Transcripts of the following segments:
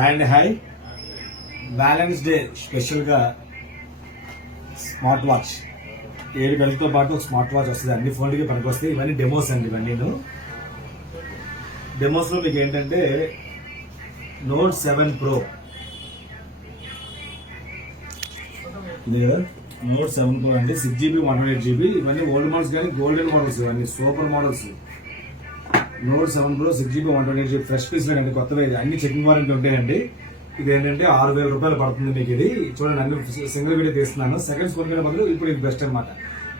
And high violence day స్పెషల్గా smart watch 7 గంటలతో పాటు ఒక స్మార్ట్ వాచ్ వస్తుంది. అన్ని ఫోన్లకి పనికి వస్తాయి. ఇవన్నీ డెమోస్ అండి. ఇవన్నీ డెమోస్లో మీకు ఏంటంటే నోట్ 7 Pro ఇది కదా, నోట్ 7 Pro అండి. 6GB 128GB. ఇవన్నీ ఓల్డ్ మోడల్స్ కానీ గోల్డెన్ మోడల్స్, ఇవన్నీ super models. Note 7 Pro 6GB 128GB fresh piece అండి, కొత్తగా. ఇది అన్ని చెకింగ్ వారంటీ ఉంటాయండి. ఇది ఏంటంటే 6,000 రూపాయలు పడుతుంది మీకు. ఇది చూడండి, అన్ని సింగిల్ వీడియో తీస్తున్నాను. సెకండ్స్ కొనుక్కునే బదులు ఇప్పుడు ఇది బెస్ట్ అనమాట.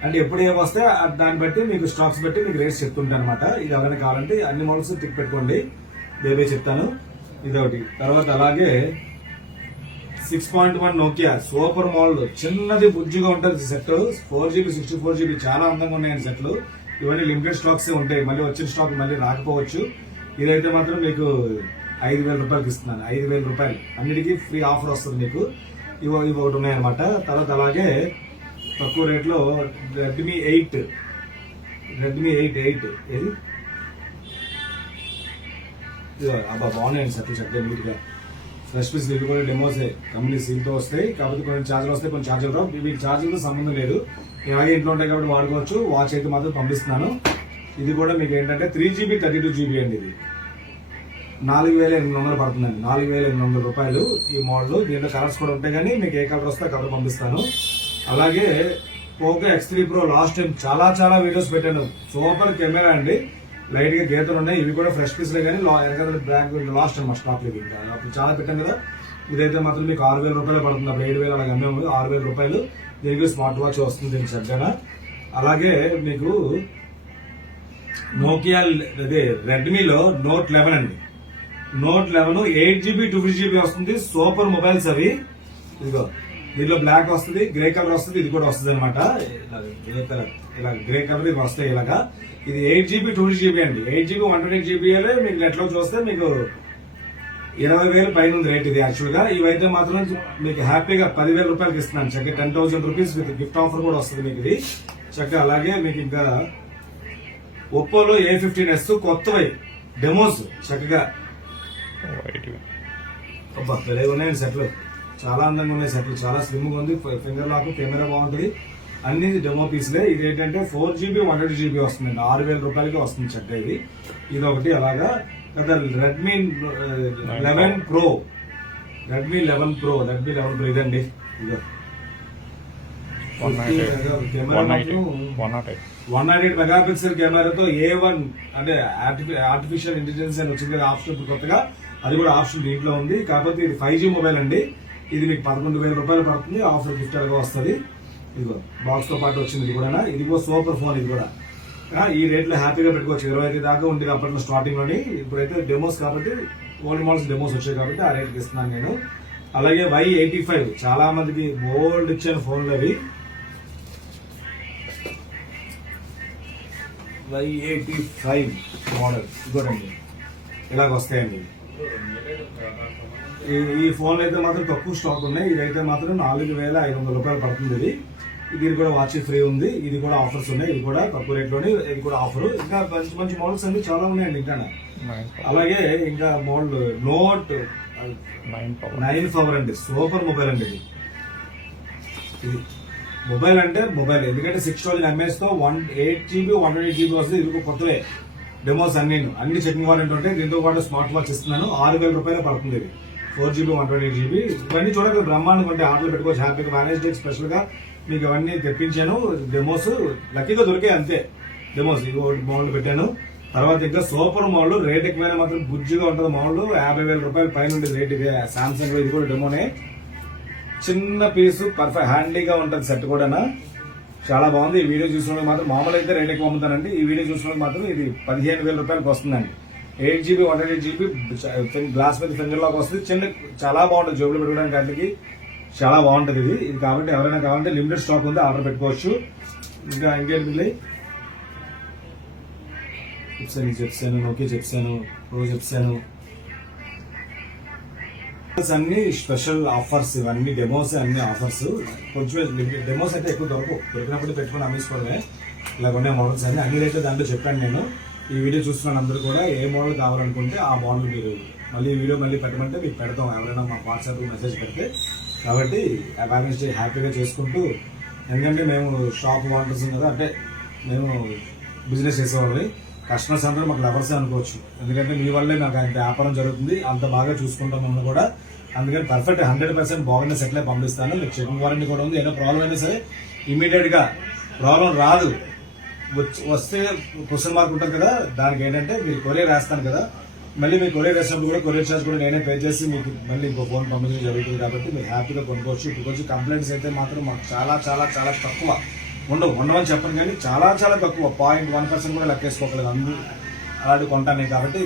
అంటే ఎప్పుడు ఏమొస్తే దాన్ని బట్టి మీకు స్టాక్స్ బట్టి మీకు రేట్స్ చెప్తుంటాను అనమాట. ఇది ఎవరైనా కావాలంటే అన్ని మోడల్స్ టిక్ పెట్టుకోండి, బేబీ చెప్తాను. ఇది ఒకటి. తర్వాత అలాగే 6.1 నోకియా సూపర్ మోడల్, చిన్నది బుజ్జిగా ఉంటుంది సెట్. 4GB 64GB చాలా అందంగా ఉన్నాయండి సెట్లు. ఇవన్నీ లిమిటెడ్ స్టాక్స్ ఉంటాయి, మళ్ళీ వచ్చిన స్టాక్ మళ్ళీ రాకపోవచ్చు. ఇదైతే మాత్రం మీకు 5,000 రూపాయలకి ఇస్తున్నాను. 5,000 రూపాయలు అన్నిటికీ ఫ్రీ ఆఫర్ వస్తుంది మీకు. ఇవి ఒకటి ఉన్నాయన్నమాట. తర్వాత అలాగే తక్కువ రేట్లో రెడ్మీ 8 ఏది అబ్బా బాగున్నాయండి సెట్లు. చక్కగా నీట్గా ఫ్రెష్ పీస్. ఇవి కూడా డెమోసే, కంపెనీ సీల్తో వస్తాయి. కాబట్టి కొన్ని ఛార్జర్లు వస్తాయి, కొన్ని ఛార్జర్లు రావు. మీకు ఛార్జర్తో సంబంధం లేదు, నేను అలాగే ఇంట్లో ఉంటాయి కాబట్టి వాడుకోవచ్చు. వాచ్ అయితే మాత్రం పంపిస్తున్నాను. ఇది కూడా మీకు ఏంటంటే 3GB 32GB అండి. ఇది 4,800 పడుతుందండి. 4,800 రూపాయలు ఈ మోడల్. దీంట్లో కలర్స్ కూడా ఉంటాయి, కానీ మీకు ఏ కలర్ వస్తే ఆ కలర్ పంపిస్తాను. అలాగే Poco X3 Pro last time చాలా వీడియోస్ పెట్టాను. సూపర్ కెమెరా అండి, లైట్ గా గీతలు ఉన్నాయి. ఇవి కూడా ఫ్రెష్ పీస్లే, కానీ బ్లాక్ లాస్ట్ టైం మా స్టాక్ లేదు. ఇంకా అప్పుడు చాలా పెట్టాను కదా. ఇదైతే మాత్రం మీకు 6,000 రూపాయలు పడుతుంది. అప్పుడు 7,000 అలాగే అమ్మాము. 6,000 రూపాయలు. దీనికి స్మార్ట్ వాచ్ వస్తుంది చక్కగా. అలాగే మీకు నోకియా అదే రెడ్మీలో నోట్ 11 అండి. నోట్ 11 8GB 250GB వస్తుంది. సూపర్ మొబైల్స్ అవి. ఇదిగో దీంట్లో బ్లాక్ వస్తుంది, గ్రే కలర్ వస్తుంది, ఇది కూడా వస్తుంది అనమాట. ఇలా గ్రే కలర్ ఇది వస్తాయి ఇలాగా. ఇది 8GB 250GB అండి. 8GB 128GB మీకు నెట్ లో చూస్తే మీకు 20,000 పైన ఉంది రేట్. ఇది యాక్చువల్ గా. ఇవైతే మాత్రం మీకు హ్యాపీగా 10,000 రూపాయలకి ఇస్తున్నాను. చక్కగా 10,000 రూపీస్ విత్ గిఫ్ట్ ఆఫర్ కూడా వస్తుంది మీకు ఇది చక్కగా. అలాగే మీకు ఇంకా ఒప్పోలో A15s కొత్తవి డెమోస్ చక్కగా. అబ్బా తెలియ ఉన్నాయండి సెట్లు, చాలా అందంగా ఉన్నాయి సెట్లు. చాలా స్లిమ్ గా ఉంది. ఫింగర్ లాక్, కెమెరా బాగుంటుంది. అన్ని డెమో పీస్లే. ఇది ఏంటంటే 4GB 128GB వస్తుంది. 6,000 రూపాయలకి వస్తుంది చక్కగా ఇది. ఇది ఒకటి. అలాగా రెడ్మీ 11 Pro ఇదండి. ఇదో 198 మెగాపిక్సెల్ కెమెరాతో A1 అంటే ఆర్టిఫిషియల్ ఇంటెలిజెన్స్ అని వచ్చింది కదా ఆప్షన్ ఇప్పుడు కొత్తగా. అది కూడా ఆప్షన్ దీంట్లో ఉంది. కాకపోతే ఇది 5G మొబైల్ అండి. ఇది మీకు 11,000 రూపాయలు పడుతుంది. ఆఫర్ గిఫ్ట్ గా వస్తుంది. ఇదిగో బాక్స్ తో పాటు వచ్చింది. ఇది కూడా ఇది కూడా సూపర్ ఫోన్. ఇది కూడా ఈ రేట్ లో హ్యాపీగా పెట్టుకోవచ్చు. 25 దాకా ఉంది అప్పట్లో స్టార్టింగ్ లోని. ఇప్పుడైతే డెమోస్ కాబట్టి ఓల్డ్ మోడల్స్ డెమోస్ వచ్చాయి కాబట్టి ఆ రేట్కి ఇస్తున్నాను నేను. అలాగే Y85 చాలా మందికి ఓల్డ్ ఇచ్చిన ఫోన్లు అవి. Y85 మోడల్ ఇదిగోండి, ఇలాగ వస్తాయండి. ఈ ఫోన్లు అయితే మాత్రం తక్కువ స్టాక్ ఉన్నాయి. ఇదైతే మాత్రం 4,500 రూపాయలు పడుతుంది. ఇది దీనికి కూడా వాచ్ ఫ్రీ ఉంది. ఇది కూడా ఆఫర్స్ ఉన్నాయి. ఇది కూడా తక్కువ రేట్ లోని, ఇది కూడా ఆఫర్. ఇంకా మంచి మోడల్స్ అన్ని చాలా ఉన్నాయండి ఇంకా. అలాగే ఇంకా మోడల్ నోట్ 9 పవర్ అండి. సూపర్ మొబైల్ అండి ఇది. మొబైల్ అంటే మొబైల్, ఎందుకంటే 6,000 mAh తో 8GB 128GB వస్తుంది. ఇది కొత్తవే డెమోస్ అన్ని చెకింగ్ వారంటీ ఉంటాయి. దీంతో పాటు స్మార్ట్ వాచ్ ఇస్తున్నాను. 6,000 రూపాయలు పడుతుంది ఇది. 4GB 128GB ఇవన్నీ చూడక బ్రహ్మాండంగా ఉంటాయి. ఆర్డర్లు పెట్టుకోవచ్చు హ్యాపీగా. వ్యాలెన్స్ డే స్పెషల్ గా మీకు అవన్నీ తెప్పించాను. డెమోస్ లక్కీగా దొరికాయి అంతే. డెమోస్ ఇవి మోడల్ పెట్టాను. తర్వాత ఇంకా సూపర్ మోడల్ రేట్ ఎక్కువైనా మాత్రం బుజ్జిగా ఉంటుంది మోడల్. 50,000 రూపాయల పైన ఉండేది రేట్. ఇది సామ్సంగ్ లో. ఇది కూడా డెమోనే. చిన్న పీసు పర్ఫెక్ట్ హ్యాండీగా ఉంటుంది సెట్ కూడా. చాలా బాగుంది. ఈ వీడియో చూసిన మాత్రం మామూలు అయితే రేట్ ఎక్కువ అమ్ముతానండి. ఈ వీడియో చూసిన మాత్రం ఇది 15,000 రూపాయలకి వస్తుందండి. 8GB 128GB గ్లాస్ మీద ఫింగర్ లాక్ వస్తుంది. చిన్న చాలా బాగుంటుంది జోబులు పెట్టుకోవడానికి వాటికి చాలా బాగుంటుంది ఇది. కాబట్టి ఎవరైనా కావాలంటే లిమిటెడ్ స్టాక్ ఉంది, ఆర్డర్ పెట్టుకోవచ్చు. ఇంకా ఇంకేంటి చెప్పాను, నోకియా చెప్పాను, ప్రో చెప్పాను. అన్ని స్పెషల్ ఆఫర్స్, ఇవన్నీ డెమోస్ అన్ని ఆఫర్స్. కొంచెం డెమోస్ అయితే ఎక్కువ దొరికినప్పుడు పెట్టుకుని అమ్మేసుకోవడమే. ఇలా కొన్ని మోడల్స్ అన్ని రేట్లు దాంట్లో చెప్పాను నేను. ఈ వీడియో చూస్తున్న అందరూ కూడా ఏ మోడల్ కావాలనుకుంటే ఆ మోడల్ మీరు మళ్ళీ ఈ వీడియో మళ్ళీ పెట్టమంటే మీకు పెడతాం, ఎవరైనా మాకు వాట్సాప్ మెసేజ్ పెడితే. కాబట్టి ఆ వ్యాలెంటైన్స్ డే హ్యాపీగా చేసుకుంటూ, ఎందుకంటే మేము షాప్ ఓనర్స్ కదా, అంటే మేము బిజినెస్ చేసేవాళ్ళని, కస్టమర్స్ అందరూ మాకు లవర్సే అనుకోవచ్చు. ఎందుకంటే మీ వల్లే మాకు అంత వ్యాపారం జరుగుతుంది, అంత బాగా చూసుకుంటాం మనం కూడా. అందుకని పర్ఫెక్ట్ 100% బాగున్న సెటిల్ పంపిస్తాను. మీకు చెకింగ్ వారంటీ కూడా ఉంది. ఏదైనా ప్రాబ్లం అయినా సరే ఇమీడియట్గా, ప్రాబ్లం రాదు వస్తే క్వశ్చన్ మార్క్ ఉంటుంది కదా, దానికి ఏంటంటే మీరు కొరియర్ వేస్తాను కదా, మళ్ళీ మీరు కొరియర్ వేసినప్పుడు కూడా కొరియర్ ఛార్జ్ కూడా నేనే పే చేసి మీకు మళ్ళీ ఇంకో ఫోన్ పంపించడం జరుగుతుంది. కాబట్టి మీరు హ్యాపీగా కొనుక్కోవచ్చు. ఇప్పుడు కొంచెం కంప్లైంట్స్ అయితే మాత్రం మాకు చాలా చాలా చాలా తక్కువ, ఉండవని చెప్పను కానీ చాలా చాలా తక్కువ, 0.1% కూడా లెక్కేసుకోగలదు అందరూ అలాంటి కొంటానే. కాబట్టి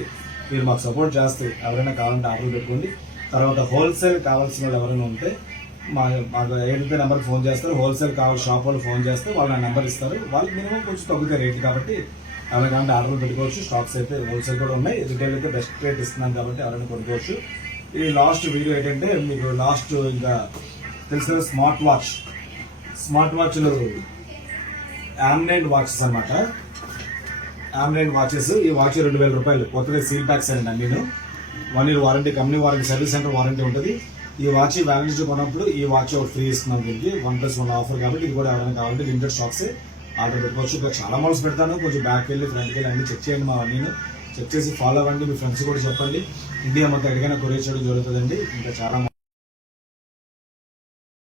మీరు మాకు సపోర్ట్ చేస్తే ఎవరైనా కావాలంటే ఆర్డర్ పెట్టుకోండి. తర్వాత హోల్సేల్ కావాల్సిన వాళ్ళు ఎవరైనా ఉంటే మాకు ఏదైతే నెంబర్కి ఫోన్ చేస్తారు, హోల్సేల్ కావాలి షాప్ వాళ్ళు ఫోన్ చేస్తే వాళ్ళు నా నెంబర్ ఇస్తారు, వాళ్ళకి మినిమం కొంచెం తగ్గుతాయి రేట్లు. కాబట్టి ఎవరికంటే ఆర్డర్లు పెట్టుకోవచ్చు. స్టాక్స్ అయితే హోల్సేల్ కూడా ఉన్నాయి, రిటైల్ అయితే బెస్ట్ రేట్ ఇస్తున్నాం కాబట్టి ఎవరైనా కొనుక్కోవచ్చు. ఇది లాస్ట్ వీడియో ఏంటంటే మీకు లాస్ట్ ఇంకా తెలిసిన స్మార్ట్ వాచ్లు యామ్నైట్ వాచెస్ అనమాట. యామ్నైట్ వాచెస్, ఈ వాచ్ 2000 రూపాయలు, కొత్తగా సీల్ ప్యాక్స్ అండి నేను. 1 year warranty, company warranty, service centre warranty ఉంటుంది. ఈ వాచ్ వ్యాలెంటైన్స్ డే కొన్నప్పుడు ఈ వాచ్ ఫ్రీ ఇస్తున్నాం దీనికి, 1+1 ఆఫర్. కాబట్టి ఇది కూడా ఎవరైనా కావాలంటే లిమిటెడ్ స్టాక్స్ ఆర్డర్ పెట్టుకోవచ్చు. ఇంకా చాలా మోడల్స్ పెడతాను, కొంచెం బ్యాక్ వెళ్ళి ఫ్రంట్కి వెళ్ళి అన్ని చెక్ చేయండి. నేను చెక్ చేసి ఫాలో అవ్వండి. మీ ఫ్రెండ్స్ కూడా చెప్పండి. ఇండియా మొత్తం ఎక్కడికైనా కొరియర్ చేయడం జరుగుతుందండి. ఇంకా చాలా